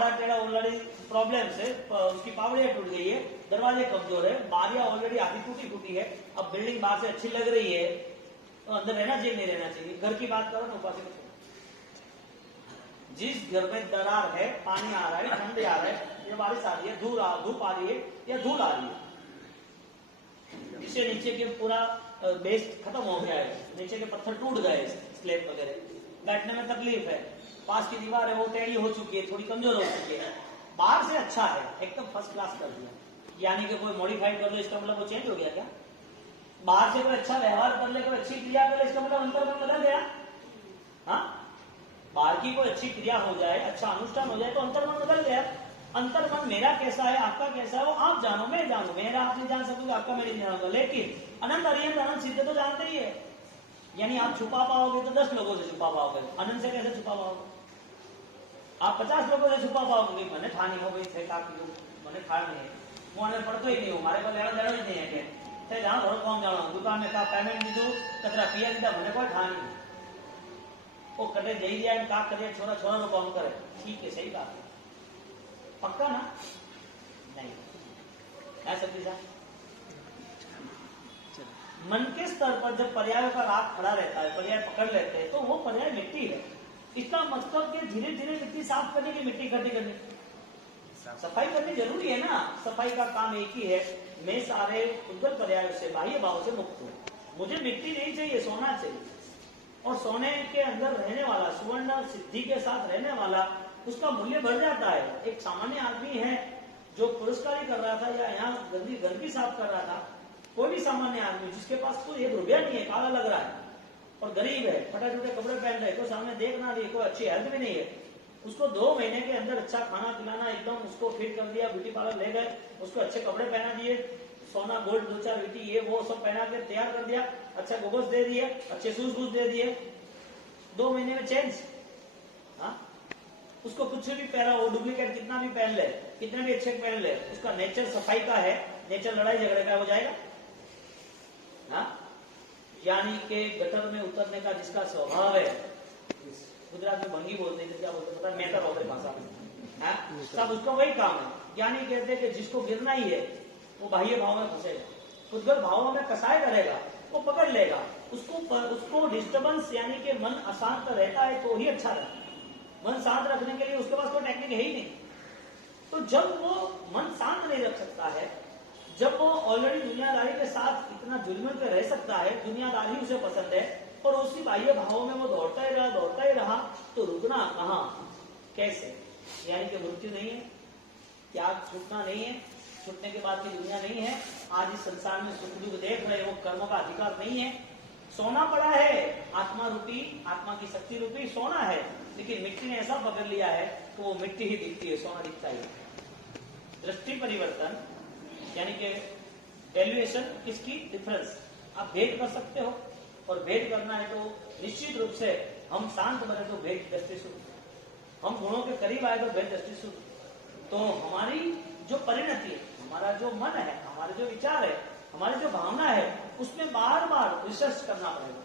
आड़ा टेढ़ा already problem है, उसकी पावड़ियां टूट गई है, दरवाजे कमजोर है, बारियां ऑलरेडी आधी टूटी है, अब बिल्डिंग बाहर से अच्छी लग रही है तो अंदर रहना चाहिए नहीं रहना चाहिए? घर की बात करो ना, ऊपर से जिस घर में दरार है, पानी आ रहा है, ठंड आ रहा है, या बारिश आ रही है, धूप आ रही है या धूल आ रही है, इससे नीचे के पूरा बेस खत्म हो गया है, नीचे के पत्थर टूट गए, स्लेब वगैरह, बैठने में तकलीफ है, पास की दीवार है वो टेढ़ी हो चुकी है, थोड़ी कमजोर हो चुकी है, बाहर से अच्छा है, एकदम फर्स्ट क्लास कर दिया, यानी कि कोई मॉडिफाइड कर लो इसका मतलब वो चेंज हो गया क्या? बाहर से कोई अच्छा व्यवहार कर ले, कोई अच्छी क्रिया कर ले, इसका मतलब अंतर्मन बदल गया? हाँ, बाहर की कोई अच्छी क्रिया हो जाए, अच्छा अनुष्ठान हो जाए तो अंतर्मन बदल गया। अंतर्मन मेरा कैसा है, आपका कैसा है, वो आप जानो, मैं जानू, मेरा आप नहीं जान सकूंगा, आपका मैं नहीं जानूंगा, लेकिन अनंत अरिहंत अनंत सिद्ध तो जानते ही है। यानी आप छुपा पाओगे तो 10 लोगों से छुपा पाओगे, अनंत से कैसे छुपा पाओगे? आप 50 लोगों से छुपा पाओगे, मैंने ठानी हो गई थे मैंने ठान नहीं है, मैं पढ़तो ही नहीं हूँ, मारे को लेना देना ही नहीं है के जाओ घर कौन जाना, दुकान में का पेमेंट दीधु कतरा पिया दीधा, मैंने कोई ठानी वो कटे जई दिया का करे, छोरा छोरा नो काम करे, ठीक है, सही बात है, पक्का ना? नहीं क्या सकती साहब, मन के स्तर पर जब पर्याय का राग खड़ा रहता है, पर्याय पकड़ लेते हैं, तो वो पर्याय मिट्टी है। इसका मतलब कि धीरे धीरे मिट्टी साफ करने की, मिट्टी इकट्ठी करनी, सफाई करनी जरूरी है ना। सफाई का काम एक ही है, मैं सारे उज्जवल पर्याय से, बाह्य भाव से मुक्त हूँ, मुझे मिट्टी नहीं चाहिए, सोना चाहिए, और सोने के अंदर रहने वाला, सुवर्ण सिद्धि के साथ रहने वाला, उसका मूल्य बढ़ जाता है। एक सामान्य आदमी है जो पुरस्कारी कर रहा था या यहाँ गंदी घर भी साफ कर रहा था, कोई भी सामान्य आदमी जिसके पास कोई 1 रुपया नहीं है, काला लग रहा है और गरीब है, फटे छोटे कपड़े पहन रहे, कोई सामने देख ना रही, कोई अच्छी हेल्थ भी नहीं है, उसको 2 महीने के अंदर अच्छा खाना पिलाना, एकदम उसको फिट कर दिया, ब्यूटी पार्लर ले गए, उसको अच्छे कपड़े पहना दिए, सोना गोल्ड 2-4 बेटी ये वो सब पहना के तैयार कर दिया, अच्छा गोगल्स दे दिए, अच्छे शूज दे दिए, 2 महीने में चेंज। हाँ, उसको कुछ भी पहना, वो डुप्लीकेट कितना भी पहन ले, कितने भी अच्छे पहन ले, उसका नेचर सफाई का है, नेचर लड़ाई झगड़े का हो जाएगा। हाँ, यानी के गटर में उतरने का जिसका स्वभाव है, गुजरात में भंगी बोलते हैं, क्या बोलते हैं, मेहता बोलते भाषा में, सब उसका वही काम है। यानी कहते हैं कि जिसको गिरना ही है वो बाह्य भाव में फंसेगा, उद्गल भावों में कसाय करेगा, वो पकड़ लेगा, उसको डिस्टर्बेंस, यानी कि मन अशांत रहता है तो ही अच्छा रहता है। मन शांत रखने के लिए उसके पास कोई टेक्निक है ही नहीं। तो जब वो मन शांत नहीं रख सकता है, जब वो ऑलरेडी दुनियादारी के साथ इतना जुल्म पे रह सकता है, दुनियादारी उसे पसंद है और उसी बाह्य भावों में वो दौड़ता ही रहा, तो रुकना कहाँ, कैसे? यानी कि मृत्यु नहीं है, त्याग छूटना नहीं है, छूटने के बाद की दुनिया नहीं है, आज इस संसार में सुख दुख देख रहे, वो कर्म का अधिकार नहीं है, सोना पड़ा है, आत्मा रूपी, आत्मा की शक्ति रूपी सोना है, लेकिन मिट्टी ने ऐसा पकड़ लिया है कि वो मिट्टी ही दिखती है, सोना दिखता ही है। दृष्टि परिवर्तन, यानी कि वैल्यूएशन, किसकी डिफरेंस, आप भेद कर सकते हो, और भेद करना है तो निश्चित रूप से हम शांत बने तो भेद दृष्टि शुद्ध, हम गुणों के करीब आए तो भेद दृष्टि शुद्ध। तो हमारी जो परिणति है, हमारा जो मन है, हमारे जो विचार है, हमारी जो भावना है, उसमें बार बार रिसर्च करना पड़ेगा,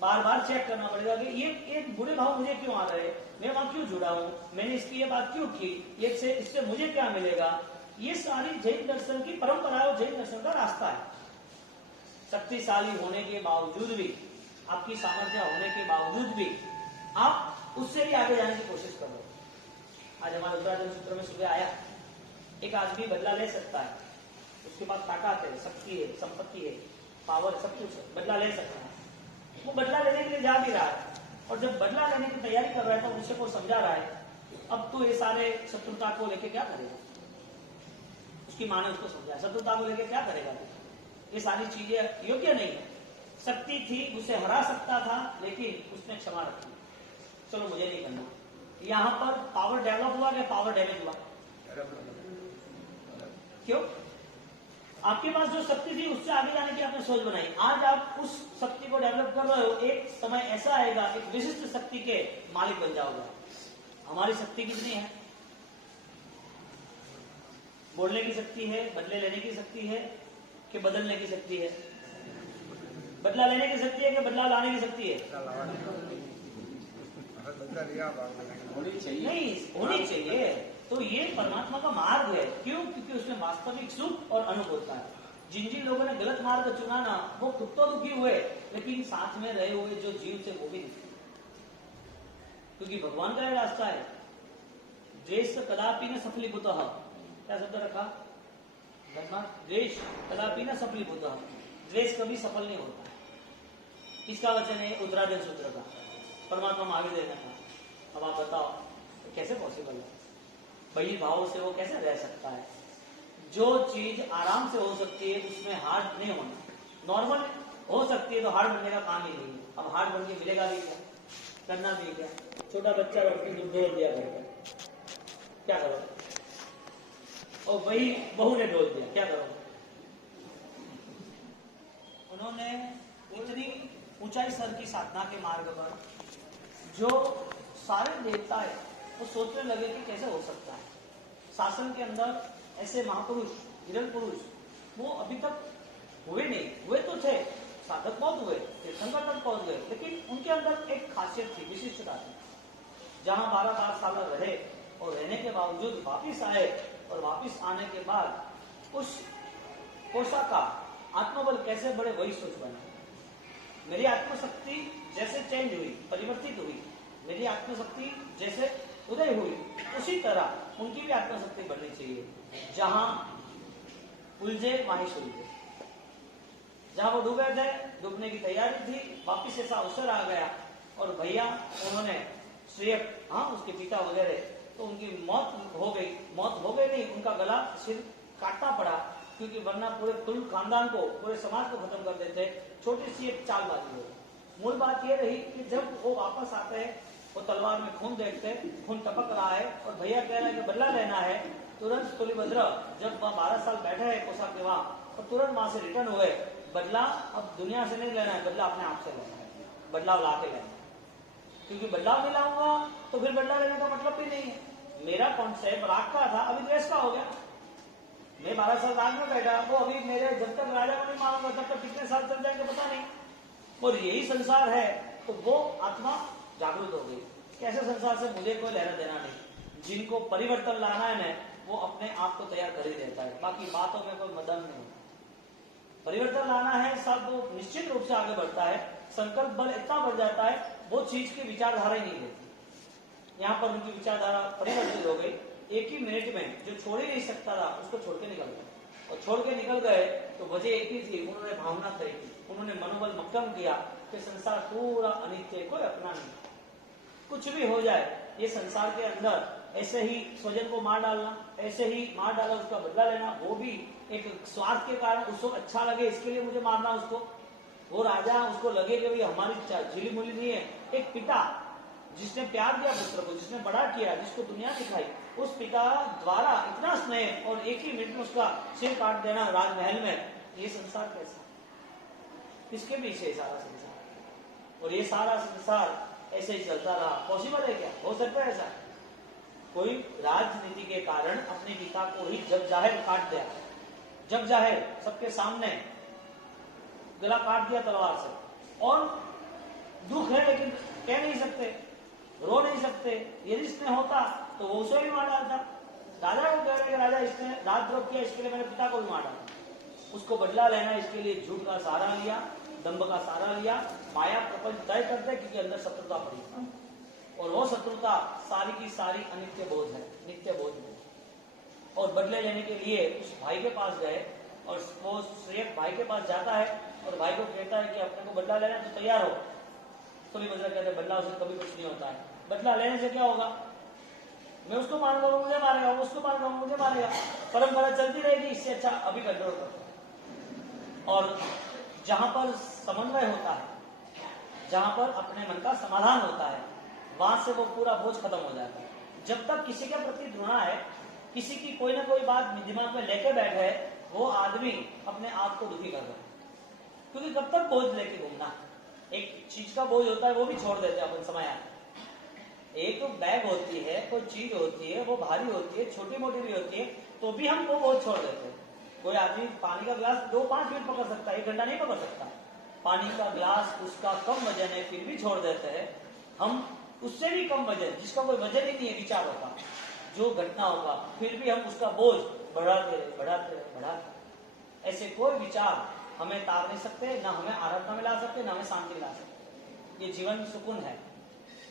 बार बार चेक करना पड़ेगा कि ये बुरे भाव मुझे क्यों आ रहे, मैं वहां क्यों जुड़ा हूं, मैंने इसकी ये बात क्यों की, इससे मुझे क्या मिलेगा। ये सारी जैन दर्शन की परंपरा और जैन दर्शन का रास्ता है। शक्तिशाली होने के बावजूद भी, आपकी सामर्थ्य होने के बावजूद भी आप उससे भी आगे जाने की कोशिश कर रहे हो। आज हमारे उत्तराधर्म सूत्र में सुबह आया, एक आदमी बदला ले सकता है, उसके पास ताकत है, शक्ति है, संपत्ति है, पावर, सब कुछ है, बदला ले सकता है, वो बदला लेने के लिए जा भी रहा है, और जब बदला लेने की तैयारी कर रहा है तो उससे को समझा रहा है, अब तो ये सारे शत्रुता को लेके क्या करेगा, उसकी माँ ने उसको समझाया, शत्रुता को लेके क्या करेगा, ये सारी चीजें योग्य नहीं है। शक्ति थी, उसे हरा सकता था, लेकिन उसने क्षमा रखी, चलो मुझे नहीं करना। यहाँ पर पावर डेवलप हुआ या पावर डैमेज हुआ? क्यों? आपके पास जो शक्ति थी उससे आगे जाने की आपने सोच बनाई, आज आप उस शक्ति को डेवलप कर रहे हो, एक समय ऐसा आएगा, एक विशिष्ट शक्ति के मालिक बन जाओगे। हमारी शक्ति कितनी है? बोलने की शक्ति है, बदले लेने की शक्ति है कि बदलने की शक्ति है? बदला लेने की शक्ति है कि बदला लाने की शक्ति है? नहीं, होनी चाहिए। तो ये परमात्मा का मार्ग है। क्यों? क्योंकि उसमें वास्तविक सुख और अनुभव होता है। जिन जिन लोगों ने गलत मार्ग चुना ना, वो खुद तो दुखी हुए, लेकिन साथ में रहे हुए जो जीव थे वो भी दुखी, क्योंकि भगवान का रास्ता है। द्वेष कदापि न सफलीभूतः, क्या शब्द रखा? द्वेष कदापि न सफलीभूतः, द्वेष कभी सफल नहीं होता। किसका वचन है? उत्तरार्जुन सूत्र का, परमात्मा महावीर ने कहा। अब आप बताओ कैसे पॉसिबल है? बहिर् भाव से वो कैसे रह सकता है? जो चीज आराम से हो सकती है उसमें हार्ड नहीं होना। नॉर्मल हो सकती है तो हार्ड बनने का काम ही नहीं है। अब हार्ड बन के मिलेगा भी क्या? करना भी क्या? छोटा बच्चा रोटी दूध डोल दिया करके, क्या करो? और वही बहू ने डोल दिया, क्या करो? उन्होंने इतनी ऊंचाई स्तर की साधना के मार्ग पर जो सारे देवता है वो सोचने लगे कि कैसे हो सकता है। शासन के अंदर ऐसे महापुरुष, हिरण पुरुष, वो अभी तक हुए नहीं। हुए तो थे, साधक बहुत हुए, तीर्थंकर तक पहुंच गए, लेकिन उनके अंदर एक खासियत थी, विशिष्टता थी। जहां 12 साल रहे और रहने के बावजूद वापिस आए, और वापिस आने के बाद उस कोशा का आत्मबल कैसे बढ़े वही सोच बना। मेरी आत्मशक्ति जैसे चेंज हुई, परिवर्तित हुई, मेरी आत्मशक्ति जैसे उदय हुई, उसी तरह उनकी भी आत्मशक्ति बढ़नी चाहिए। जहां उलझे वहीं सुलझे। जहां वो डूबे थे, डूबने की तैयारी थी, वापिस ऐसा अवसर आ गया और भैया उन्होंने श्रेयक, हाँ उसके पिता वगैरह, तो उनकी मौत हो गई। मौत हो गई नहीं, उनका गला सिर काटना पड़ा, क्योंकि वरना पूरे कुल खानदान को, पूरे समाज को खत्म कर देते। छोटी सी एक चालबाजी हो। मूल बात यह रही कि जब वो वापस आते हैं, वो तलवार में खून देखते, खून टपक रहा है और भैया कह रहे हैं कि बदला लेना है। तुरंत तुलिभद्र जब वह 12 साल बैठे हैं कोसा के वहां, और तुरंत वहां से रिटर्न हुए। बदला अब दुनिया से नहीं लेना है, बदला अपने आप से लेना है, बदलाव ला के लेना है। क्योंकि बदलाव नहीं लाऊंगा तो फिर बदला लेने का मतलब भी नहीं है। मेरा कॉन्सेप्ट राग का था, अभी द्वेष का हो गया। मैं 12 साल राग में बैठा, वो अभी मेरे जब तक राजा को नहीं मानूंगा तब तक कितने साल चल जाएंगे पता नहीं। और यही संसार है, तो वो आत्मा जागरूक हो गई। कैसे संसार से मुझे कोई लेना देना नहीं। जिनको परिवर्तन लाना है ना, वो अपने आप को तैयार कर ही देता है, बाकी बातों में कोई मदद नहीं। परिवर्तन लाना है सब, वो निश्चित रूप से आगे बढ़ता है। संकल्प बल इतना बढ़ जाता है, वो चीज की विचारधारा ही नहीं देती। यहाँ पर उनकी विचारधारा परिवर्तित हो गई। एक ही मिनट में जो छोड़ ही नहीं सकता था उसको छोड़ के निकल गए, और छोड़ के निकल गए तो वजह एक ही थी, उन्होंने भावना तय की, उन्होंने मनोबल मक्कम किया कि संसार पूरा अनित्य, कोई अपना नहीं। कुछ भी हो जाए, ये संसार के अंदर ऐसे ही स्वजन को मार डालना, ऐसे ही मार डाला, उसका बदला लेना, वो भी एक स्वार्थ के कारण, उसको अच्छा लगे इसके लिए मुझे मारना उसको। वो राजा, उसको लगे कि भाई हमारी झिली मुली नहीं है। एक पिता जिसने प्यार दिया पुत्र को, जिसने बड़ा किया, जिसको दुनिया दिखाई, उस पिता द्वारा इतना स्नेह और एक ही मिनट में उसका सिर काट देना राजमहल में, ये संसार कैसा? किसके पीछे सारा संसार? और ये सारा संसार ऐसे ही चलता रहा, पॉसिबल है क्या? हो सकता है ऐसा? कोई राजनीति के कारण अपने पिता को ही जब जाहिर काट दिया, जब जाहिर सबके सामने गला काट दिया तलवार से, और दुख है लेकिन कह नहीं सकते, रो नहीं सकते। यदि इसने होता तो वो उसे भी मार डालता। राजा को कह रहे कि राजा इसने राजद्रोह किया, इसके लिए मेरे पिता को भी मार डाला। उसको बदला लेना, इसके लिए झूठ का सहारा लिया, दंभ का सहारा लिया, माया प्रपंच तय करते, क्योंकि अंदर शत्रुता पड़ी, और वो शत्रुता सारी की सारी अनित्य बोध है, नित्य बोध है। और बदले लेने के लिए उस भाई के पास गए, और वो श्रेयक भाई के पास जाता है और भाई को कहता है कि अपने को बदला लेना तो तैयार हो। तो भी बदला कहते हैं, बदला उसे कभी कुछ नहीं होता है। बदला लेने से क्या होगा? मैं उसको मारूंगा, वो मुझे मारेगा, वो उसको मारूंगा, वो मुझे मारेगा, परंपरा चलती रहेगी। इससे अच्छा अभी कंट्रोल करो। और जहां पर समन्वय होता है, जहां पर अपने मन का समाधान होता है, वहां से वो पूरा बोझ खत्म हो जाता है। जब तक किसी के प्रति घृणा है, किसी की कोई ना कोई बात दिमाग में लेके बैठे है, वो आदमी अपने आप को दुखी कर रहा है। क्योंकि कब तक बोझ लेके घूमना? एक चीज का बोझ होता है, वो भी छोड़ देते हैं अपन समय आए। एक तो बैग होती है, कोई चीज होती है, वो भारी होती है, छोटी मोटी भी होती है, तो भी हम वो बोझ छोड़ देते हैं। कोई आदमी पानी का गिलास 2-5 मिनट पकड़ सकता है, 1 घंटा नहीं पकड़ सकता। पानी का गिलास उसका कम वजन है, फिर भी छोड़ देते हैं। हम उससे भी कम वजन, जिसका कोई वजन ही नहीं है विचारों का, जो घटना होगा, फिर भी हम उसका बोझ बढ़ाते रहे। ऐसे कोई विचार हमें तार नहीं सकते, ना हमें आराधना में ला सकते, ना हमें शांति ला सकते। ये जीवन सुकून है,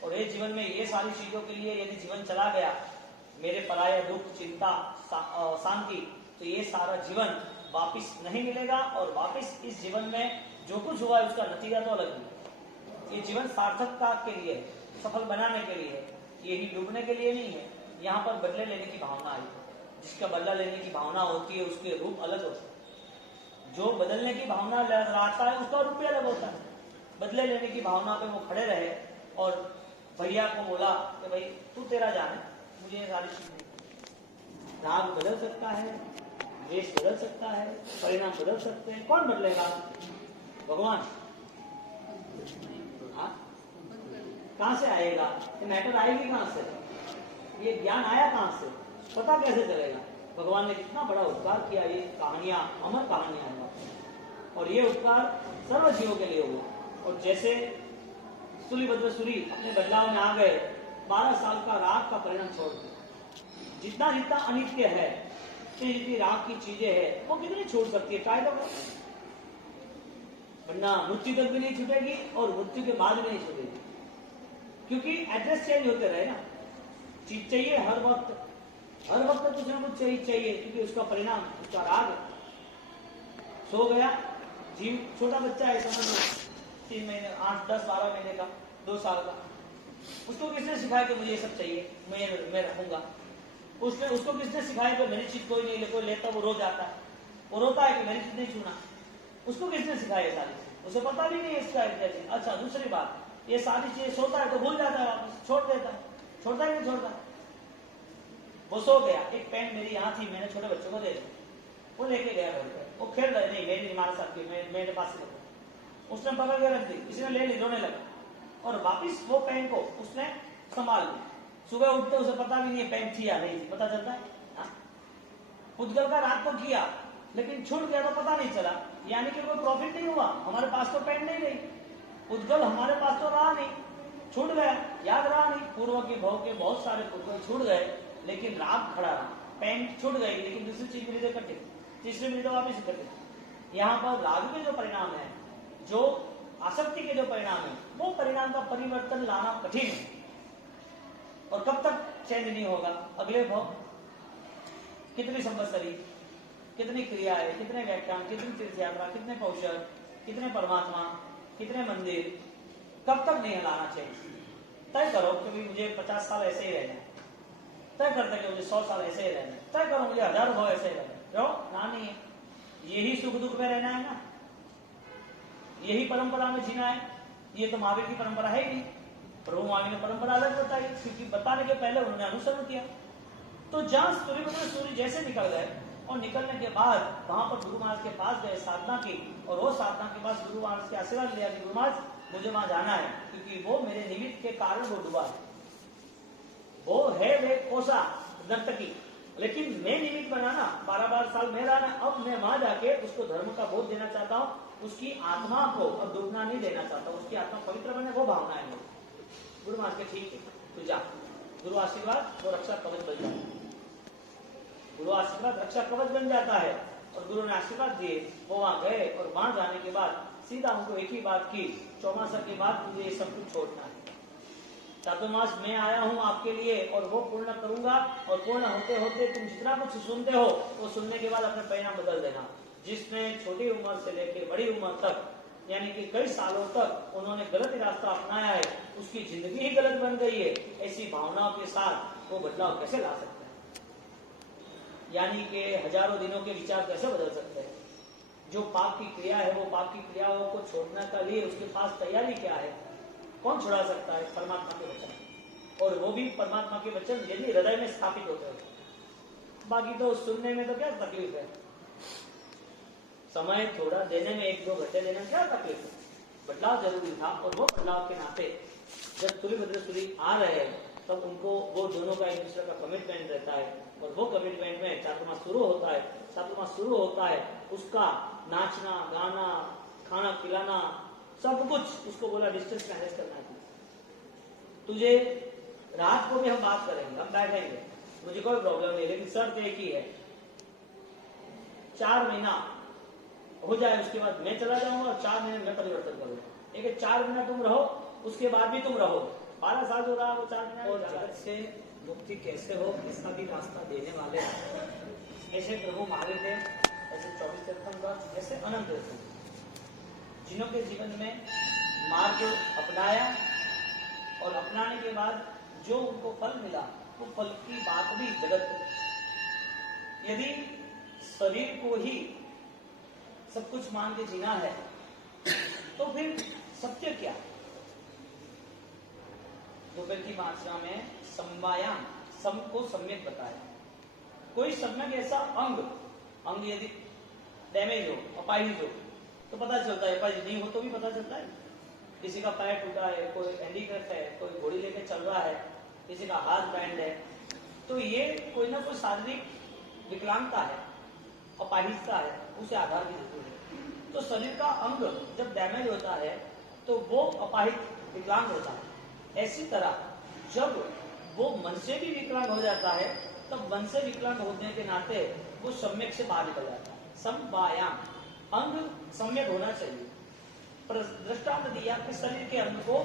और ये जीवन में ये सारी चीजों के लिए यदि जीवन चला गया, मेरे पराये दुख, चिंता, शांति, तो ये सारा जीवन वापिस नहीं मिलेगा, और वापिस इस जीवन में जो कुछ हुआ है उसका नतीजा तो अलग है। ये जीवन सार्थकता के लिए, सफल बनाने के लिए, यही डूबने के लिए नहीं है। यहाँ पर बदले लेने की भावना आई, जिसका बदला लेने की भावना होती है उसके रूप अलग होते हैं। जो बदलने की भावना लाता है उसका रूप भी अलग होता है। बदले लेने की भावना पे वो खड़े रहे और भैया को बोला कि भाई तू तेरा जाने, मुझे ये सारी चीज नहीं। राग बदल सकता है, देश बदल सकता है, परिणाम बदल सकते हैं, कौन बदलेगा? भगवान। कहां से आएगा ये मैटर? आएगी कहां से? ये ज्ञान आया कहां से? पता कैसे चलेगा? भगवान ने कितना बड़ा उपकार किया। ये कहानियां, अमर कहानियां हैं, और ये उपकार सर्व जीवों के लिए हुआ। और जैसे सूर्यभद्रसूरी अपने बदलाव में आ गए, 12 साल का राग का परिणाम छोड़ दिया। जितना जितना अनित्य है, जितनी राग की चीजें हैं, वो कितनी छूट सकती है? ट्राई तो वरना मृत्यु तक भी नहीं छूटेगी और मृत्यु के बाद भी नहीं छूटेगी, क्योंकि एड्रेस चेंज होते रहे ना। चीज चाहिए हर वक्त कुछ ना कुछ चाहिए, क्योंकि उसका परिणाम, उसका राग है। सो गया जीव, छोटा बच्चा है, समझ लो 3 महीने, 8, 10, 12 महीने का, 2 साल का। उसको किसने सिखाया कि मुझे ये सब चाहिए, मैं रखूंगा? उसको किसने सिखाया कि मेरी चीज कोई नहीं लेता, वो रो जाता है, वो रोता है कि मेरी चीज नहीं छूना? उसको किसने सिखाया सारी चीज? उसे पता भी नहीं है इसका चीज। अच्छा, दूसरी बात, ये सारी चीजें सोता है तो भूल जाता है, वापस छोड़ देता है। छोड़ता है नहीं छोड़ता? वो सो गया, एक पेन मेरी यहाँ थी, मैंने छोटे बच्चों को दे दी, वो लेके गया घर पे, वो खेल रहे, नहीं मेरी हमारे साथ की, मेरे पास से उसने पकड़ के रख दी, किसी ने ले ली, रोने लगा, और वापिस वो पेन को उसने संभाल ली। सुबह उठते उसे पता भी नहीं पेन थी या नहीं थी, पता चलता है? उद्गल का रात को किया, लेकिन छूट गया तो पता नहीं चला, यानी कि कोई प्रॉफिट नहीं हुआ। हमारे पास तो पेन नहीं रही, उद्गल हमारे पास तो रहा नहीं, छूट गया, याद रहा नहीं। पूर्व के भाव के बहुत सारे उद्गल छूट गए, लेकिन राग खड़ा रहा। पेन छूट गई, लेकिन दूसरी चीज मिली तो इकट्ठी, तीसरी मिली तो वापिस इकट्ठी। यहाँ पर राग के जो परिणाम है, जो आसक्ति के जो परिणाम है, वो परिणाम का परिवर्तन लाना कठिन है। और कब तक चेंज नहीं होगा? अगले भाव, कितनी संवत्सरी, कितनी क्रियाएं, कितने व्याख्यान, कितनी तीर्थ यात्रा, कितने कौशल, कितने परमात्मा, कितने मंदिर, कब तक नहीं लाना चाहिए? तय करो कि मुझे 50 साल ऐसे ही रहना है, तय करते कि मुझे 100 साल ऐसे ही रहना है, तय करो मुझे 1000 भाव ऐसे ही रहना है। क्यों ना? नहीं है, यही सुख दुख में रहना है ना, यही परंपरा में जीना है। ये तो महावीर की परंपरा है ही नहीं। प्रभु महावीर ने परंपरा अलग बताई, क्योंकि बताने के पहले उन्होंने अनुसरण किया। तो जहां सूर्य जैसे निकल गए, और निकलने के बाद वहां पर गुरु महाराज के पास गए, साधना की, और वो साधना के बाद गुरु महाराज के आशीर्वाद लिया कि गुरु महाराज मुझे वहां जाना है, क्योंकि वो मेरे निमित्त के कारण वो डूबा है। वो है वे कोसा नर्तकी, लेकिन मैं निमित्त बनाना, 12 साल में रहना, अब मैं वहां जाके उसको धर्म का बोध देना चाहता हूँ, उसकी आत्मा को अब डूबना नहीं देना चाहता, उसकी आत्मा पवित्र बने, वो भावना है। गुरु महाराज के ठीक है, तू जा, गुरु आशीर्वाद वो रक्षा कवच बन जाता है। गुरु आशीर्वाद रक्षा कवच बन जाता है, और गुरु ने आशीर्वाद दिए, वो वहां गए, और वहां जाने के बाद सीधा उनको एक ही बात की, चौमासा के बाद मुझे ये सब कुछ छोड़ना है। चातुर्मास मैं आया हूं आपके लिए, और वो पूर्ण करूंगा, और पूर्ण होते होते तुम जितना कुछ सुनते हो, वो सुनने के बाद अपने परिणाम बदल देना। जिसने छोटी उम्र से लेकर बड़ी उम्र तक, यानी कि कई सालों तक उन्होंने गलत रास्ता अपनाया है, उसकी जिंदगी ही गलत बन गई है, ऐसी भावनाओं के साथ वो बदलाव कैसे ला सकते हैं? यानी कि हजारों दिनों के विचार कैसे बदल सकते हैं? जो पाप की क्रिया है, वो पाप की क्रियाओं को छोड़ने के लिए उसके पास तैयारी क्या है? कौन छुड़ा सकता है? परमात्मा के वचन, और वो भी परमात्मा के वचन यदि हृदय में स्थापित होते हैं। बाकी तो सुनने में तो क्या तकलीफ है, समय थोड़ा देने में, 1-2 घंटे देने में क्या तकलीफ है? बदलाव जरूरी था, और वो बदलाव के नाते जब सूर्य आ रहे हैं, तब उनको वो दोनों का एक दूसरे का कमिटमेंट रहता है, और वो कमिटमेंट में चातुर्मास शुरू होता है। चातुर्मास शुरू होता है, उसका नाचना, गाना, खाना खिलाना, सब कुछ, उसको बोला डिस्टेंस मैनेज करना है। तुझे रात को भी हम बात करेंगे, हम बैठेंगे, मुझे कोई प्रॉब्लम नहीं, लेकिन शर्त एक ही है, 4 महीना हो जाए उसके बाद मैं चला जाऊंगा और 4 महीने में परिवर्तन करूंगा। एक 4 महीना तुम रहो, उसके बाद भी तुम रहो, 12 साल जो रहा वो 4 महीना। और जगत से मुक्ति कैसे हो इसका भी रास्ता देने वाले हैं। ऐसे प्रभु महावीर थे, ऐसे 24 तीर्थंकर, ऐसे अनंत थे जिन्होंने जीवन में मार्ग अपनाया और अपनाने के बाद जो उनको फल मिला वो फल की बात भी जगत को। यदि शरीर को ही सब कुछ मान के जीना है तो फिर सत्य क्या? दोपहर की वाचना में संवायाम सम को सम्यक बताया। कोई सम्यक ऐसा अंग यदि डैमेज हो, अपाहिज हो तो पता चलता है, अपाहिज नहीं हो तो भी पता चलता है। किसी का पैर टूटा है, कोई हैंडीक्राफ्ट है, कोई घोड़ी लेके चल रहा है, किसी का हाथ बैंड है, तो ये कोई ना कोई शारीरिक विकलांगता है, अपाहिजता है, उसे आधार की जरूरत है। तो शरीर का अंग जब डैमेज होता है तो वो अपाहिज विकलांग होता है। ऐसी तरह जब वो मन से भी विकलांग हो जाता है तब मन से विकलांग होने के नाते वो सम्यक से बाहर निकल जाता है। समवायाम, अंग सम्यक होना चाहिए। दृष्टांत दिया कि शरीर के अंग को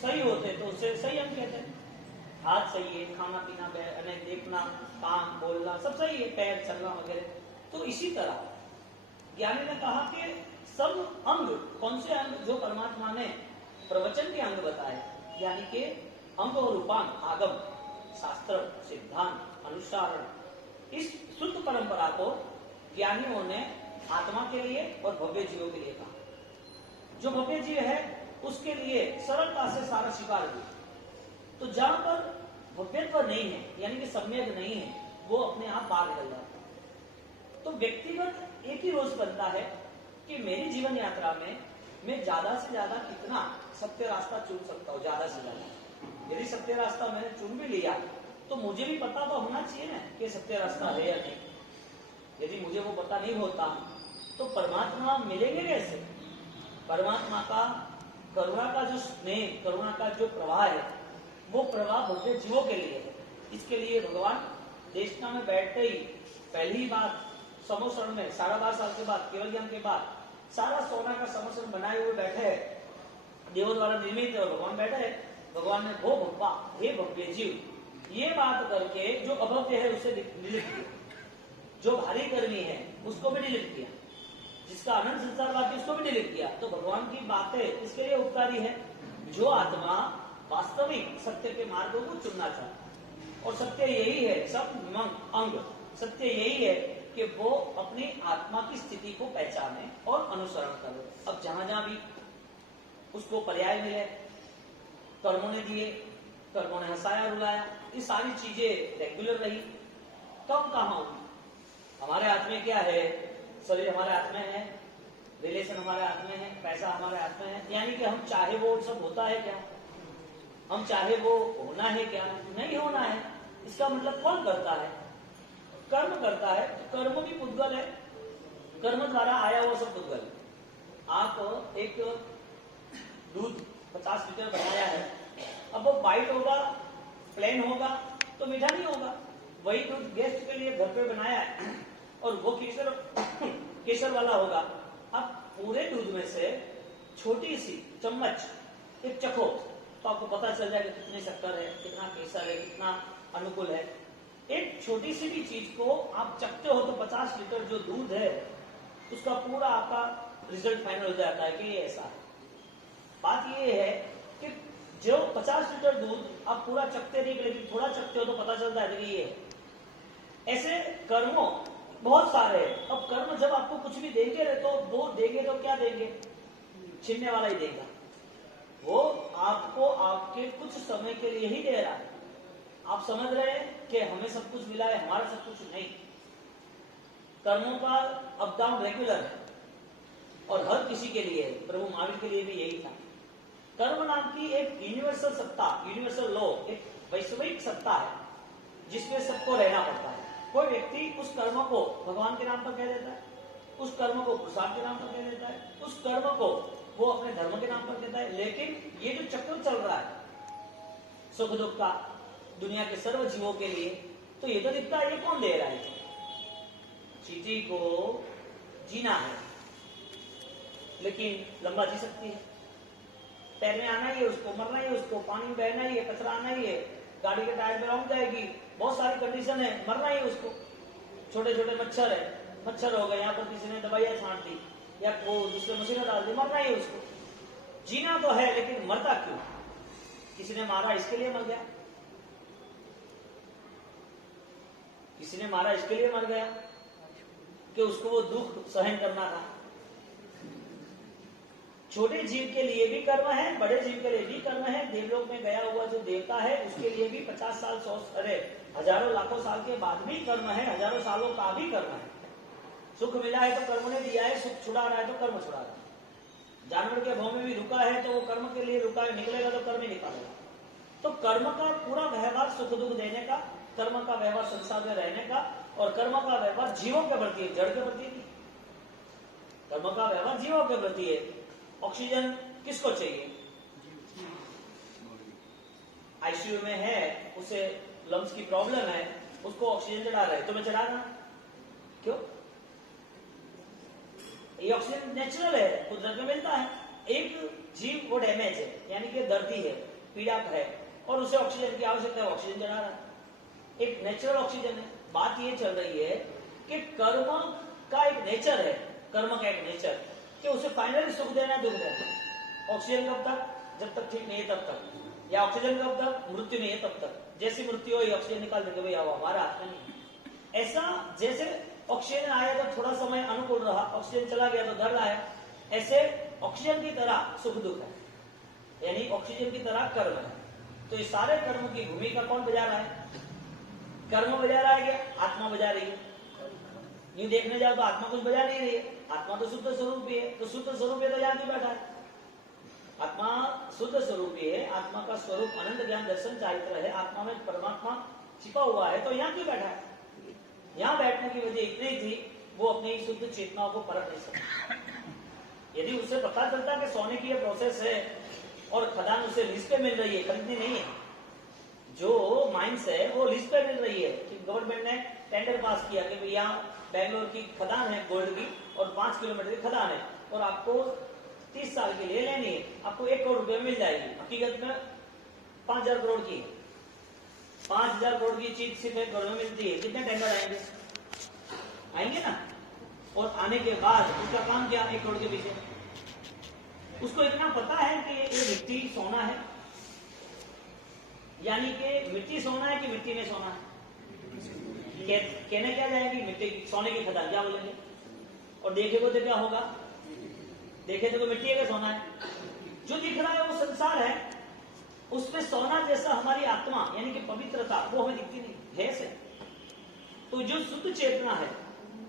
सही होते तो उसे सही अंग कहते हैं। हाथ सही है, खाना पीना, देखना, कान बोलना सब सही है, पैर चलना वगैरह। तो इसी तरह ज्ञानी ने कहा कि सब अंग, कौन से अंग? जो परमात्मा ने प्रवचन के अंग बताए, यानी कि अंग और उपांग, आगम, शास्त्र, सिद्धांत, अनुसारण, इस शुद्ध परंपरा को ज्ञानियों ने आत्मा के लिए और भव्य जीवों के लिए कहा। जो भव्य जीव है उसके लिए सरलता से सारा स्वीकार किया। तो जहां पर भव्यत्व नहीं है, यानी कि सम्यक नहीं है, वो अपने आप बाहर निकल जाता है। तो व्यक्तिगत एक ही रोज बनता है कि मेरी जीवन यात्रा में मैं ज्यादा से ज्यादा कितना सत्य रास्ता चुन सकता हूँ। ज्यादा से ज्यादा यदि सत्य रास्ता मैंने चुन भी लिया तो मुझे भी पता तो होना चाहिए ना कि सत्य रास्ता है या नहीं। यदि मुझे वो पता नहीं होता तो परमात्मा मिलेंगे कैसे? परमात्मा का करुणा का जो स्नेह, करुणा का जो प्रवाह है, वो प्रवाह भव्य जीवों के लिए है। इसके लिए भगवान देशना में बैठते ही पहली बार समोसरण में 12.5 साल के बाद, केवल ज्ञान के बाद, सारा सोना का समोसरण बनाए हुए बैठे है, देवों द्वारा निर्मित है और भगवान बैठे है। भगवान ने वो भगवा, हे भव्य जीव, ये बात करके जो अभव्य है उसे डिलीट किया, जो भारी कर्मी है उसको भी डिलीट किया, जिसका अनंत संसार बाकी उसको भी डिलीट किया। तो भगवान की बातें इसके लिए उपकारी है जो आत्मा वास्तविक सत्य के मार्गों को चुनना चाहता। और सत्य यही है, सब अंग सत्य यही है कि वो अपनी आत्मा की स्थिति को पहचाने और अनुसरण करे। अब जहां जहां भी उसको पर्याय मिले, कर्मों ने दिए, कर्मों ने हंसाया रुलाया, ये सारी चीजें रेगुलर रही, कब कहां हुई? हमारे हाथ में क्या है? शरीर हमारे हाथ में है, रिलेशन हमारे हाथ में है, पैसा हमारे हाथ में है। यानी कि हम चाहे वो सब होता है क्या? हम चाहे वो होना है क्या? नहीं होना है। इसका मतलब कौन करता है? कर्म करता है। कर्म भी पुद्गल है, कर्म द्वारा आया हुआ सब पुद्गल। आप एक दूध 50 लीटर बनाया है, अब वो व्हाइट होगा, प्लेन होगा तो मीठा नहीं होगा। वही दूध गेस्ट के लिए घर पे बनाया है और वो केसर वाला होगा। अब पूरे दूध में से छोटी सी चम्मच एक चखो तो आपको पता चल जाएगा कितनी शक्कर है, कितना केसर है, कितना अनुकूल है। एक छोटी सी भी चीज को आप चखते हो तो 50 लीटर जो दूध है उसका पूरा आपका रिजल्ट फाइनल हो जाता है कि ये ऐसा है। बात ये है कि जो 50 लीटर दूध आप पूरा चखते नहीं, लेकिन थोड़ा चखते हो तो पता चलता है कि ये है। ऐसे कर्मों बहुत सारे हैं। अब कर्म जब आपको कुछ भी देंगे तो वो देंगे तो क्या देंगे? छीनने वाला ही देगा। वो आपको आपके कुछ समय के लिए ही दे रहा है। आप समझ रहे हैं कि हमें सब कुछ मिला है, हमारा सब कुछ नहीं। कर्मों का अप डाउन रेगुलर है और हर किसी के लिए है। प्रभु महावीर के लिए भी यही था। कर्म नाम की एक यूनिवर्सल सत्ता, यूनिवर्सल लॉ, एक वैश्विक सत्ता है जिसमें सबको रहना पड़ता है। कोई व्यक्ति उस कर्म को भगवान के नाम पर कह देता है, उस कर्म को प्रसाद के नाम पर कह देता है, उस कर्म को वो अपने धर्म के नाम पर कहता है। लेकिन ये जो चक्र चल रहा है सुख दुख का दुनिया के सर्व जीवों के लिए, तो ये तो दिखता है, ये कौन दे रहा है? चींटी को जीना है, लेकिन लंबा जी सकती है। तैरने आना ही है उसको, मरना ही है उसको, पानी में बहना ही है, कचरा आना ही है, गाड़ी के टायर में रौंद जाएगी, बहुत सारी कंडीशन है, मरना ही है उसको। छोटे छोटे मच्छर है, मच्छर हो गए, यहाँ पर किसी ने दवाइयां छांट दी या वो दूसरे मशीनें डाल दी, मरना ही है उसको। जीना तो है, लेकिन मरता क्यों? किसी ने मारा इसके लिए मर गया, किसी ने मारा इसके लिए मर गया कि उसको वो दुख सहन करना था। छोटे जीव के लिए भी कर्म है, बड़े जीव के लिए भी कर्म है। देवलोक में गया हुआ जो देवता है उसके लिए भी 50 साल 100 अरे हजारों लाखों साल के बाद भी कर्म है, हजारों सालों का भी कर्म है। सुख मिला है तो कर्म ने दिया है, सुख छुड़ा रहा है तो कर्म छुड़ा रहा है। जानवर के भाव में भी रुका है तो वो कर्म के लिए रुका है, निकलेगा तो कर्म ही निकालेगा। तो कर्म का पूरा व्यवहार सुख दुख देने का, कर्म का व्यवहार संसार में रहने का, और कर्म का व्यवहार जीवों के प्रति है, जड़ के प्रति नहीं। कर्म का व्यवहार जीवों के प्रति है। ऑक्सीजन किसको चाहिए? आईसीयू में है, उसे लंग्स की प्रॉब्लम है, उसको ऑक्सीजन चढ़ा रहे, तो मैं चढ़ा रहा, क्यों? ये ऑक्सीजन नेचुरल है, कुदरत में मिलता है। एक जीव वो डैमेज है, यानी कि दर्दी है, पीड़ा है, और उसे ऑक्सीजन की आवश्यकता है, ऑक्सीजन चढ़ा रहा है, एक नेचुरल ऑक्सीजन है। बात ये चल रही है कि कर्म का एक नेचर है, कर्म का एक नेचर कि उसे फाइनली सुख देना है, दुख देना। ऑक्सीजन कब तक? जब तक ठीक नहीं है तब तक, या ऑक्सीजन कब तक? मृत्यु नहीं है तब तक। जैसी मृत्यु हो ऑक्सीजन निकाल देंगे, भैया वो हमारा हाथ में नहीं। ऐसा जैसे ऑक्सीजन आया तो थोड़ा समय अनुकूल रहा, ऑक्सीजन चला गया तो दर्द आया, ऐसे ऑक्सीजन की तरह सुख दुख है, यानी ऑक्सीजन की तरह कर्म है। तो ये सारे कर्म की भूमिका कौन बजा रहा है? कर्म बजा रहा है क्या? आत्मा बजा रही है। यूं देखने जाओ तो आत्मा कुछ बजा नहीं रही है, आत्मा तो शुद्ध स्वरूप ही है। तो शुद्ध स्वरूप है तो यहाँ क्यों बैठा है? आत्मा शुद्ध स्वरूप ही है, आत्मा का स्वरूप अनंत ज्ञान दर्शन चारित्र है, आत्मा में परमात्मा छिपा हुआ है, तो यहाँ क्यों बैठा है? यहाँ बैठने की वजह इतनी थी, वो अपनी शुद्ध चेतनाओं को परख नहीं सकता। यदि उसे पता चलता कि सोने की यह प्रोसेस है और खदान उसे लीज पे मिल रही है, खरीदनी नहीं है, जो माइंस है वो लीज पे मिल रही है, कि गवर्नमेंट ने टेंडर पास किया कि भाई यहाँ बैंगलोर की खदान है गोल्ड की, और 5 किलोमीटर की खदान है, और आपको 30 साल के लिए लेनी है, आपको 1 करोड़ रुपए में मिल जाएगी। हकीकत में 5000 करोड़ की है, 5000 करोड़ की चीज सिर्फ 1 करोड़ में मिलती है। कितने टेंडर आएंगे? आएंगे ना। और आने के बाद उसका काम क्या? 1 करोड़ के पीछे। उसको इतना पता है कि ये मिट्टी सोना है, यानी कि मिट्टी सोना है कि मिट्टी में सोना है। कहने क्या जाएगी? मिट्टी सोने की खदान, क्या बोलेंगे? और देखे को तो क्या होगा? देखे तो मिट्टी है कि सोना है? जो दिख रहा है वो संसार है, उसमें सोना जैसा हमारी आत्मा यानी कि पवित्रता वो हमें दिखती नहीं है से। तो जो शुद्ध चेतना है,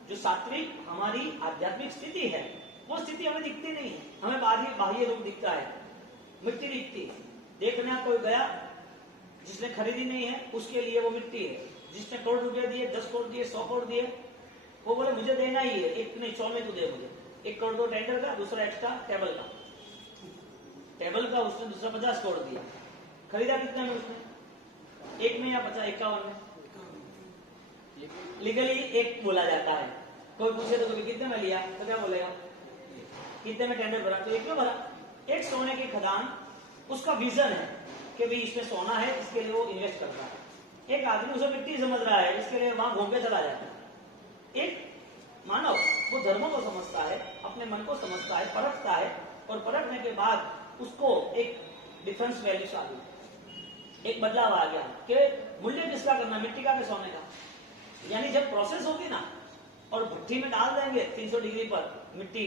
जो सात्विक हमारी आध्यात्मिक स्थिति है, वो स्थिति हमें दिखती नहीं है। हमें बाह्य रूप दिखता है, मिट्टी दिखती है। देखने कोई गया जिसने खरीदी नहीं है, उसके लिए वो मिट्टी है। जिसने करोड़ रुपए दिए, 10 करोड़ दिए, 100 करोड़ दिए, वो बोले मुझे देना ही है, एक नहीं 100 में तू दे मुझे। 1 करोड़ तो टेंडर का, दूसरा एक्स्ट्रा टेबल का उसने दूसरा 50 करोड़ दिया। खरीदा कितना में उसने? 1 में या 50, 51 में? लीगली 1 बोला जाता है। कोई पूछे तो कभी कितने में लिया तो क्या बोलेगा? कितने में टेंडर भरा? तो 1 में भरा। एक सोने की खदान, उसका विजन है कि भाई इसमें सोना है, इसके लिए वो इन्वेस्ट करता है। एक आदमी उसे मिट्टी समझ रहा है, इसके लिए वहां घूम के चला जाता है। एक मानव वो धर्मों को समझता है, अपने मन को समझता है, परखता है, और परखने के बाद उसको एक डिफरेंस वैल्यू आ गई, एक बदलाव आ गया कि मूल्य किसका करना, मिट्टी का कि सोने का। यानी जब प्रोसेस होगी ना, और भट्टी में डाल देंगे 300 डिग्री पर मिट्टी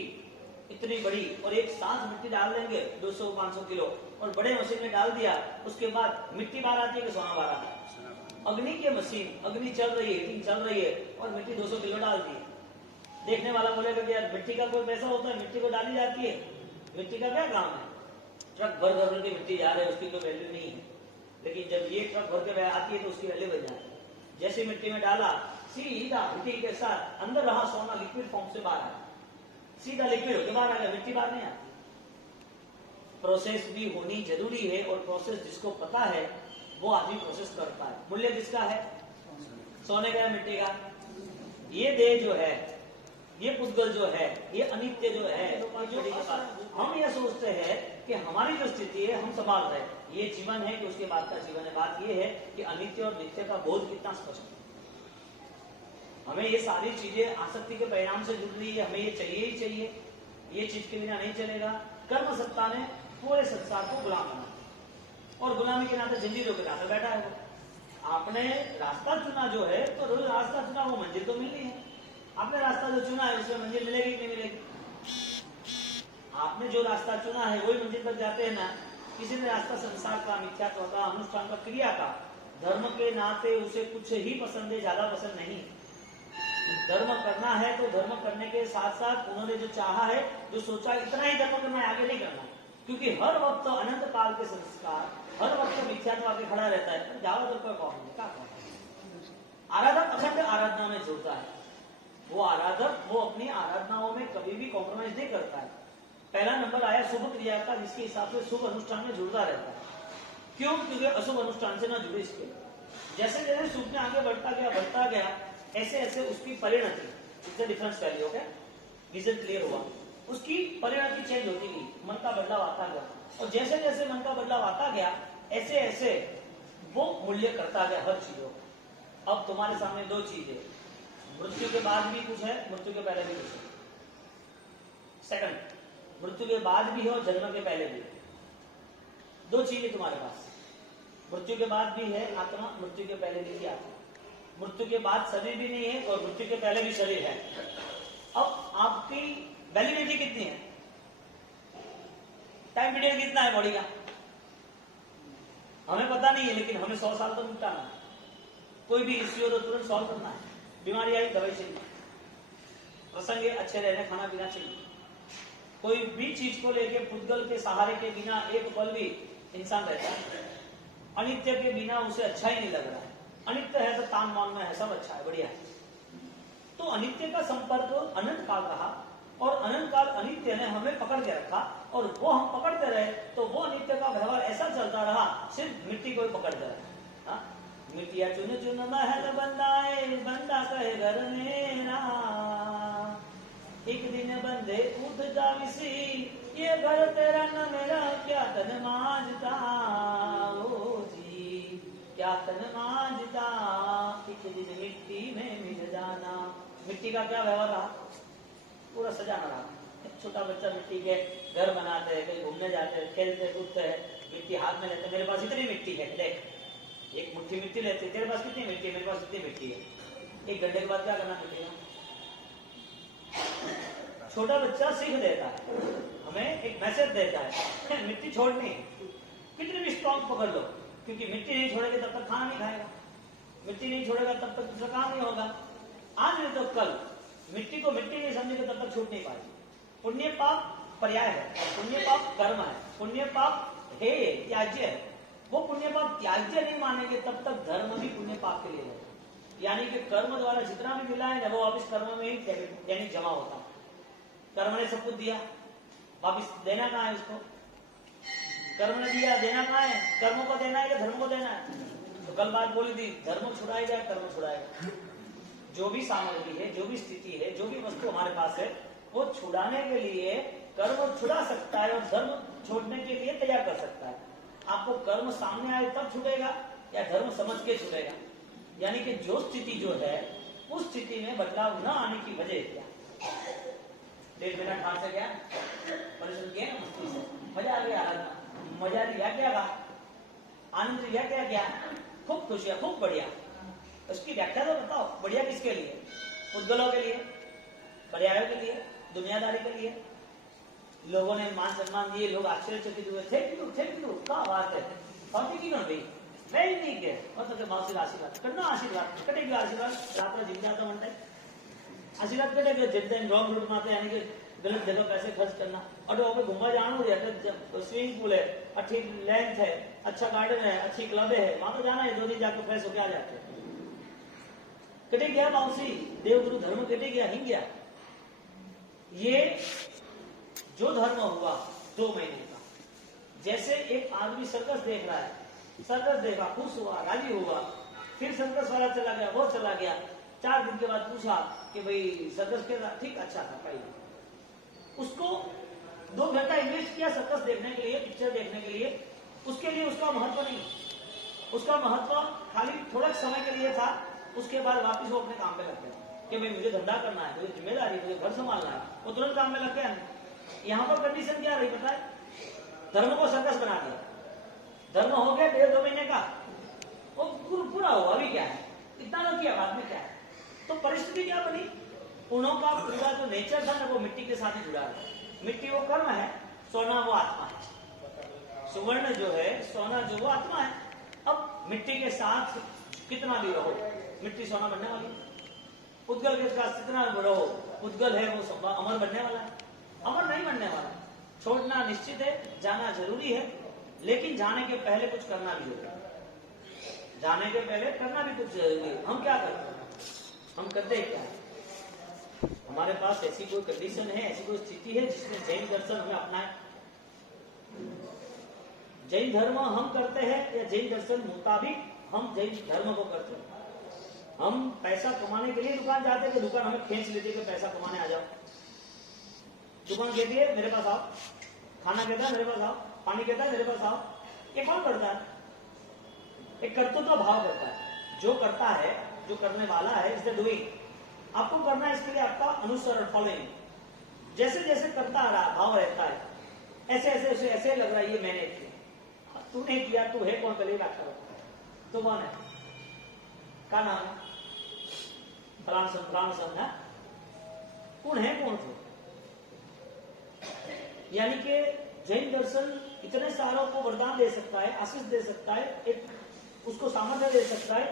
इतनी बड़ी, और एक सांस मिट्टी डाल देंगे 200-500 किलो, और बड़े मशीन में डाल दिया, उसके बाद मिट्टी बाहर आती है कि सोना बाहर आता है? अग्नि के मशीन, अग्नि चल रही है, हीटिंग चल रही है, और मिट्टी 200 किलो डाल दी। देखने वाला बोलेगा कि यार मिट्टी का कोई पैसा होता है? मिट्टी को डाली जाती है, मिट्टी का क्या काम है? ट्रक भर भर के मिट्टी जा रहे हैं, उसकी कोई वैल्यू नहीं है। लेकिन जब ये ट्रक भर के आती है तो उसकी वैल्यू बढ़ जाती है। जैसे मिट्टी में डाला, सीधा मिट्टी के साथ अंदर रहा सोना लिक्विड फॉर्म से बाहर आया, सीधा लिक्विड होकर बाहर आ गया, मिट्टी बाहर नहीं आती। प्रोसेस भी होनी जरूरी है, और प्रोसेस जिसको पता है वो आदमी प्रोसेस करता है। मूल्य किसका है? सोने का मिट्टी का। ये देह जो है, ये पुद्गल जो है, ये अनित्य जो है, हम ये सोचते हैं कि हमारी जो स्थिति है हम संभाल रहे हैं, ये जीवन है कि उसके बाद का जीवन है। बात ये है कि अनित्य और नित्य का बोध कितना स्पष्ट है। हमें ये सारी चीजें आसक्ति के परिणाम से जुड़ रही है, हमें ये चाहिए ही चाहिए, ये चीज के बिना नहीं चलेगा। कर्म सत्ता ने पूरे संसार को गुलाम बना दिया और गुलामी के नाते जंजीरों के नाते बैठा है वो। आपने रास्ता चुना जो है, तो रोज रास्ता चुना, वो मंजिल तो मिलनी है। आपने रास्ता जो चुना है उसमें मंजिल मिलेगी कि नहीं मिलेगी? आपने जो रास्ता चुना है वही मंजिल तक जाते हैं ना। किसी ने रास्ता संसार का, मिथ्यात्व का, अनुष्ठान का, क्रिया का, धर्म के नाते उसे कुछ ही पसंद है, ज्यादा पसंद नहीं। धर्म करना है तो धर्म करने के साथ साथ उन्होंने जो चाहा है, जो सोचा इतना ही धर्म करना है, आगे नहीं करना। क्योंकि हर वक्त अनंत काल के संस्कार, हर वक्त मिथ्यात्व आगे खड़ा रहता है। ज्यादा तो कोई कौन क्या आराधक अखंड आराधना में जुड़ता है। वो आराधक वो अपनी आराधनाओं में कभी भी कॉम्प्रोमाइज नहीं करता है। पहला नंबर आया शुभ क्रिया का, जिसके हिसाब से शुभ अनुष्ठान में जुड़ता रहता है। क्यों? क्योंकि अशुभ अनुष्ठान से ना जुड़े इसके। जैसे जैसे शुभ में आगे बढ़ता गया, ऐसे ऐसे उसकी परिणति, इससे डिफरेंस वैल्यू है, विजन क्लियर हुआ, उसकी परिणति चेंज होती गई, मन का बदलाव आता गया। और जैसे जैसे मन का बदलाव आता गया, ऐसे ऐसे वो मूल्य करता गया हर चीजों। अब तुम्हारे सामने दो चीजें, मृत्यु के बाद भी कुछ है, मृत्यु के पहले भी कुछ है। सेकंड, मृत्यु के बाद भी है और जन्म के पहले भी। दो चीजें तुम्हारे पास, मृत्यु के बाद भी है आत्मा, मृत्यु के पहले भी आत्मा। मृत्यु के बाद शरीर भी नहीं है और मृत्यु के पहले भी शरीर है। अब आपकी वैलिडिटी कितनी है? टाइम पीरियड कितना है बॉडी का? हमें पता नहीं है, लेकिन हमें 100 साल तो निपटाना है। कोई भी इश्यू हो तुरंत सॉल्व करना है। बीमारी आई, दवाई चाहिए, प्रसंग अच्छे रहने, खाना पीना चाहिए। कोई भी चीज को लेके पुद्गल के सहारे के बिना एक पल भी इंसान रहता है। अनित्य के बिना उसे अच्छा ही नहीं लग रहा है। अनित्य है तो तान मान में है, सब अच्छा है, बढ़िया है। तो अनित्य का संपर्क अनंत काल रहा और अनंत काल अनित्य ने हमें पकड़ के रखा और वो हम पकड़ते रहे, तो वो अनित्य का व्यवहार ऐसा चलता रहा, सिर्फ मिट्टी को ही पकड़ते रहे। मिट्टिया चुन चुन महल बंदाए, बंदा कहे घर मेरा, एक दिन बंदे उठ जाविसी, ये घर तेरा न मेरा, क्या तन मांझता ओ जी, क्या तन मांझता, एक दिन मिट्टी में मिल जाना। मिट्टी का क्या व्यवहार रहा? पूरा सजाना रहा। छोटा बच्चा मिट्टी के घर बनाते हैं, कहीं घूमने जाते हैं, खेलते कूदते हैं, मिट्टी हाथ में लेते, मेरे पास इतनी मिट्टी है, देख एक मुट्ठी मिट्टी लेते, तेरे पास कितनी मिट्टी है? मेरे पास इतनी मिट्टी है। एक घंटे के बाद क्या करना मिट्टी का? छोटा बच्चा सीख देता है, हमें एक मैसेज देता है, मिट्टी छोड़नी है। कितनी भी स्ट्रॉन्ग पकड़ लो, क्योंकि मिट्टी नहीं छोड़ेगा तब तक खाना नहीं खाएगा, मिट्टी नहीं छोड़ेगा तब तक दूसरा काम नहीं होगा। आज नहीं तो कल मिट्टी को मिट्टी नहीं समझेगा तब तक छूट नहीं पाएगी। पुण्य पाप पर्याय है, पुण्य पाप कर्म है, पुण्य पाप है त्याज्य है। वो पुण्य पाप त्याज्य नहीं मानेंगे तब तक धर्म भी पुण्य पाप के लिए है। यानी कि कर्म द्वारा जितना भी मिला है वो वापिस कर्म में ही यानी जमा होता है। कर्म ने सब कुछ दिया, वापिस देना कहाँ है उसको? कर्म ने दिया, देना कहाँ है? कर्मों को देना है या धर्म को देना है? तो कल बात बोली थी, धर्म छुड़ाएगा, कर्म छुड़ाएगा। जो भी सामग्री है, जो भी स्थिति है, जो भी वस्तु हमारे पास है, वो छुड़ाने के लिए कर्म छुड़ा सकता है और धर्म छोड़ने के लिए तैयार कर सकता है। आपको कर्म सामने आए तब छूटेगा या धर्म समझ के छूटेगा? यानी कि जो स्थिति जो है उस स्थिति में बदलाव न आने की वजह क्या? 1.5 मिनट हाथ से गया, परिश्रम किया ना, मस्ती से मजा आ गया, आराधना मजा लिया, क्या कहा, आनंद लिया, क्या क्या, खूब खुश है, खूब बढ़िया। उसकी व्याख्या तो बताओ, बढ़िया किसके लिए? पुद्गलों के लिए, पर्यायों के लिए, दुनियादारी के लिए। लोगों ने मान सम्मान दिए, लोग आश्चर्यचकित हुए, थैंक यू क्या बात है, बातें की म्हणते वेरी ठीक है, मतलब मावशीला आशीर्वाद करना, आशीर्वाद कटे गयो, आशीर्वाद रात्र जिम जाता म्हणते आशीर्वाद कटे गयो, जिम रॉन्ग रूट माते यानी कि गलत जगह पैसे खर्च करना। और तो घूमवा जाना हो, स्विमिंग पूल है, अच्छी लेंथ है, अच्छा गार्डन है, अच्छी क्लब है, वहां तो जाना है, 2 दिन जाकर फ्रेश होके आ जाते। कटे गया मावशी, देवगुरु धर्म कटे गया, हिंग गया। ये जो धर्म हुआ 2 महीने का, जैसे एक आदमी सर्कस देख रहा है, सर्कस देखा, खुश हुआ, राजी हुआ, फिर सर्कस वाला चला गया, वो चला गया। 4 दिन के बाद पूछा कि भाई सर्कस के ठीक अच्छा था भाई। उसको 2 घंटा इन्वेस्ट किया सर्कस देखने के लिए, पिक्चर देखने के लिए। उसके लिए उसका महत्व नहीं, उसका महत्व खाली थोड़ा समय के लिए था। उसके बाद वापस वो अपने काम पे लग गया कि भाई मुझे धंधा करना है, मुझे जिम्मेदारी, मुझे घर संभालना है। वो तुरंत काम में लग गया। यहाँ पर कंडीशन क्या रही पता है? धर्म को सर्कस बना दिया। धर्म हो गया 1.5-2 महीने का, वो पूरा हुआ। अभी क्या है, इतना तो किया, बाद में क्या है? तो परिस्थिति क्या बनी? उन्हों का पूरा जो नेचर था ना, वो मिट्टी के साथ ही जुड़ा है। मिट्टी वो कर्म है, सोना वो आत्मा है। सुवर्ण जो है, सोना जो वो आत्मा है। अब मिट्टी के साथ कितना भी रहो, मिट्टी सोना बनने वाली है। उद्गल के साथ कितना भी रहो, उद्गल है वो अमर बनने वाला है, अमर नहीं बनने वाला। छोड़ना निश्चित है, जाना जरूरी है, लेकिन जाने के पहले कुछ करना भी जरूरी है। जाने के पहले करना भी कुछ जरूरी है। हम क्या करते हैं? हम करते हैं क्या? हमारे पास ऐसी कोई कंडीशन है, ऐसी कोई स्थिति है जिसने जैन दर्शन हमें अपनाया? जैन धर्म हम करते हैं या जैन दर्शन मुताबिक हम जैन धर्म को करते हैं? हम पैसा कमाने के लिए दुकान जाते हैं कि दुकान हमें खींच लेती है कि पैसा कमाने आ जाओ? दुकान कहती है मेरे पास आओ, खाना कहता है मेरे पास आओ, पानी कहता है मेरे पास आओ। ये कौन करता है? एक कर्तृत्व भाव करता है। जो करता है, जो करने वाला है, इज द डूइंग। आपको करना है, इसके लिए आपका अनुसरण, फॉलोइंग। जैसे जैसे करता आ रहा भाव रहता है, ऐसे ऐसे ऐसे ऐसे लग रहा है ये मैंने किया। तूने किया, तू है कौन? पहले व्याख्या होता है। तो कौन है? क्या नाम है? फलान सन है। कौन है? कौन थे? यानी कि जैन दर्शन इतने सारों को वरदान दे सकता है, आशीष दे सकता है, एक उसको सामर्थ्य दे सकता है,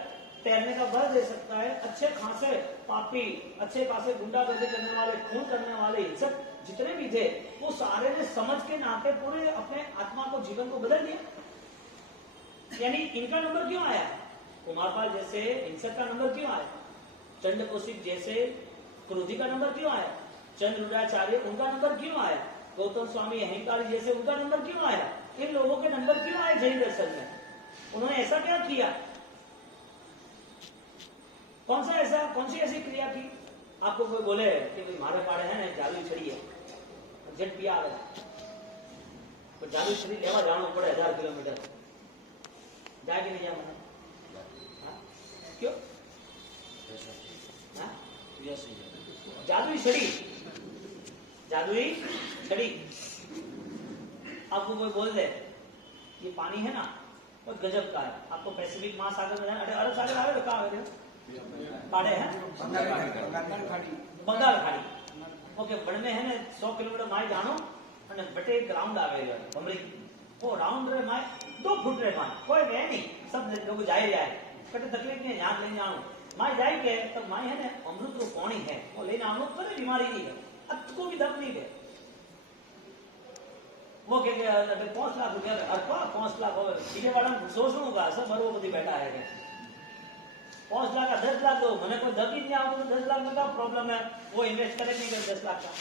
तैरने का बल दे सकता है। अच्छे खासे पापी, अच्छे खासे गुंडागर्दी करने वाले, खून करने वाले हिंसक जितने भी थे, वो सारे ने समझ के नाते पूरे अपने आत्मा को, जीवन को बदल दिया। यानी इनका नंबर क्यों आया? कुमारपाल जैसे हिंसक का नंबर क्यों आया? चंड कौशिक जैसे क्रोधी का नंबर क्यों आया? चंद्राचार्य उनका नंबर क्यों आया? गौतम स्वामी अहंकारी जैसे उनका नंबर क्यों आया? इन लोगों के नंबर क्यों आए जैन दर्शन में? उन्होंने ऐसा क्या किया? कौन सी ऐसी क्रिया की? आपको कोई बोले कि मारे पाड़े है ना जादू छड़ी है, जेट पिया आ गया, तो जादू छड़ी लेवा जाना पड़े 1000 किलोमीटर, जाए कि नहीं जा? क्यों? जादुई छड़ी, जादुई छड़ी। आपको कोई बोल दे ये पानी है ना, तो गजब का है, आपको पैसिफिक महासागर में जाना, अरब सागर आ गए तो कहाँ आ गए? पाड़े हैं बंगाल खाड़ी। ओके, बड़ने है ने 100 किलोमीटर माय जानो અને બટે એક રાઉન્ડ આવેલો ભમરી वो राउंड रे माय 2 फुट रे माय कोई गए नहीं, सब लोग जाए जाए कटे तकलीफ नहीं, यहाँ ले जानो माय जाए के तब माय है ने अमृत रो पानी है वो लेने आनो, कोई बीमारी नहीं है, अतको भी दर्द नहीं है। वो के 5 लाख रुपया अरपा 5 लाख हो सीधे वाला सोचूं का सब बरोबर बैठा है 5 लाख का 10 लाख दो, मैंने कोई दर्द ही नहीं आओ तो 10 लाख में क्या प्रॉब्लम है? वो इन्वेस्ट करे नहीं करे 10 लाख का।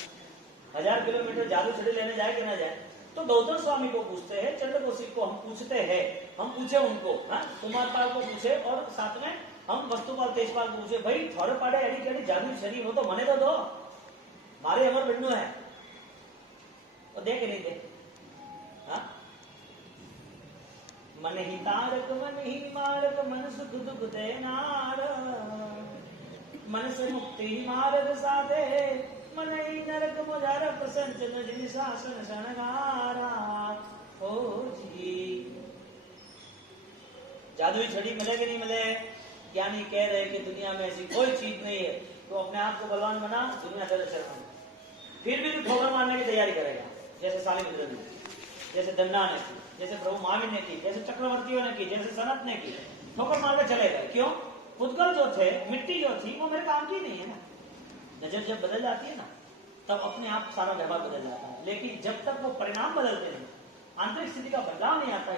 1000 किलोमीटर जादू छड़ी लेने जाए कि ना जाए? तो गौतम स्वामी को पूछते हैं, चंद्र कौशिक को हम पूछते हैं, हम पूछे उनको, कुमारपाल को पूछे और साथ में हम वस्तुपाल तेजपाल को पूछे, भाई थोड़े पाड़े एडी केडी जादू छड़ी हो तो मने तो दो, मारे अमर बनू है तो दे के नहीं दे? मन ही तारक मन ही मारक मन सुख दुख देनार, मन से मुक्ति ही मार्ग साधे, मन ही नरक मुजारक संचन जिन शासन शरणगारा। ओ जी, जादुई छड़ी मिले कि नहीं मिले? ज्ञानी कह रहे कि दुनिया में ऐसी कोई चीज नहीं है, तो अपने आप को बलवान बना, दुनिया तेरे चरण फिर भी तू ठोकर मारने की तैयारी करेगा, जैसे सालिमिद्र ने, जैसे दंडा ने की, जैसे प्रभु महावीर ने की, जैसे चक्रवर्तियों ने की, जैसे सनत ने की, ठोकर मार के चले गए। क्यों? उद्गल जो थे, मिट्टी जो थी, वो मेरे काम की नहीं है ना। नजर जब बदल जाती है ना, तब अपने आप सारा व्यवहार बदल जाता है, लेकिन जब तक वो परिणाम बदलते हैं, आंतरिक स्थिति का बदलाव नहीं आता है,